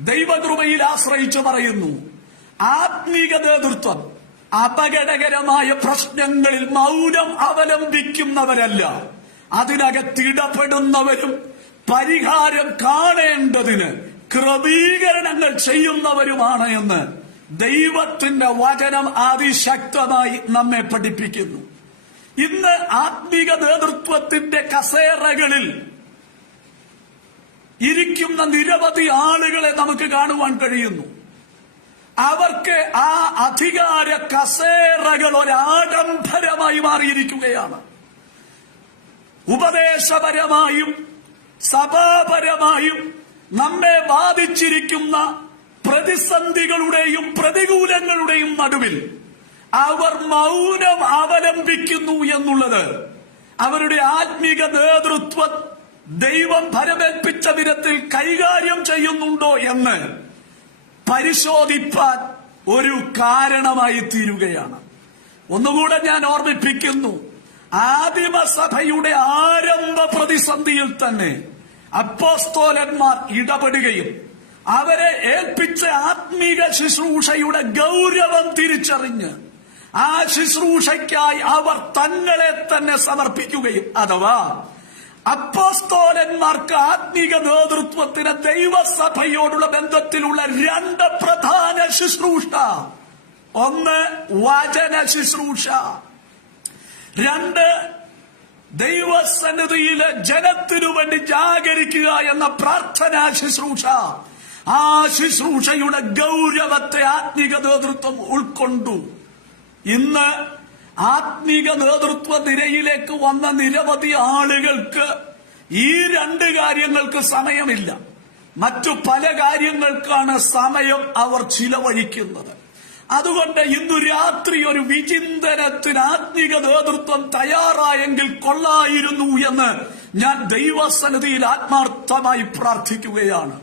ദൈവകൃപയിൽ ആശ്രയിച്ചു പറയുന്നു. ആത്മീക നേതൃത്വം അപകടകരമായ പ്രശ്നങ്ങളിൽ മൗനം അവലംബിക്കുന്നവരല്ല. അതിനകത്തിടപെടുന്നവരും പരിഹാരം കാണേണ്ടതിന് ക്രമീകരണങ്ങൾ ചെയ്യുന്നവരുമാണ് എന്ന് ദൈവത്തിന്റെ വചനം അതിശക്തമായി നമ്മെ പഠിപ്പിക്കുന്നു. ഇന്ന് ആത്മീക നേതൃത്വത്തിന്റെ കസേരകളിൽ ഇരിക്കുന്ന നിരവധി ആളുകളെ നമുക്ക് കാണുവാൻ കഴിയുന്നു. അവർക്ക് ആ അധികാര കസേറകൾ ഒരാഡംബരമായി മാറിയിരിക്കുകയാണ്. ഉപദേശപരമായും സഭാപരമായും നമ്മെ ബാധിച്ചിരിക്കുന്ന പ്രതിസന്ധികളുടെയും പ്രതികൂലങ്ങളുടെയും നടുവിൽ അവർ മൗനം അവലംബിക്കുന്നു എന്നുള്ളത് അവരുടെ ആത്മീക നേതൃത്വം ദൈവം ഭരമേൽപ്പിച്ച വിധത്തിൽ കൈകാര്യം ചെയ്യുന്നുണ്ടോ എന്ന് പരിശോധിപ്പാൻ ഒരു കാരണമായി തീരുകയാണ് ഒന്നുകൂടെ ഞാൻ ഓർമ്മിപ്പിക്കുന്നു. ആദിമസഭയുടെ ആരംഭ പ്രതിസന്ധിയിൽ തന്നെ അപ്പോസ്തോലന്മാർ ഇടപെടുകയും അവരെ ഏൽപ്പിച്ച ആത്മീക ശുശ്രൂഷയുടെ ഗൗരവം തിരിച്ചറിഞ്ഞ് ആ ശുശ്രൂഷയ്ക്കായി അവർ തങ്ങളെ തന്നെ സമർപ്പിക്കുകയും അഥവാ അപ്പോസ്തോലന്മാർക്ക് ആത്മീക നേതൃത്വത്തിന് ദൈവസഭയോടുള്ള ബന്ധത്തിലുള്ള രണ്ട് പ്രധാന ശുശ്രൂഷ. ഒന്ന് വചന ശുശ്രൂഷ. രണ്ട് ദൈവസന്നിധിയിലെ ജനത്തിനു വേണ്ടി ജാഗരിക്കുക എന്ന പ്രാർത്ഥനാ ശുശ്രൂഷ. ആ ശുശ്രൂഷയുടെ ഗൗരവത്തെ ആത്മീക നേതൃത്വം ഉൾക്കൊണ്ടു. ഇന്ന് ആത്മീക നേതൃത്വ നിരയിലേക്ക് വന്ന നിരവധി ആളുകൾക്ക് ഈ രണ്ട് കാര്യങ്ങൾക്ക് സമയമില്ല. മറ്റു പല കാര്യങ്ങൾക്കാണ് സമയം അവർ ചിലവഴിക്കുന്നത്. അതുകൊണ്ട് ഇന്നു രാത്രി ഒരു വിചിന്തനത്തിന് ആത്മീക നേതൃത്വം തയ്യാറായെങ്കിൽ കൊള്ളായിരുന്നു എന്ന് ഞാൻ ദൈവസന്നിധിയിൽ ആത്മാർത്ഥമായി പ്രാർത്ഥിക്കുകയാണ്.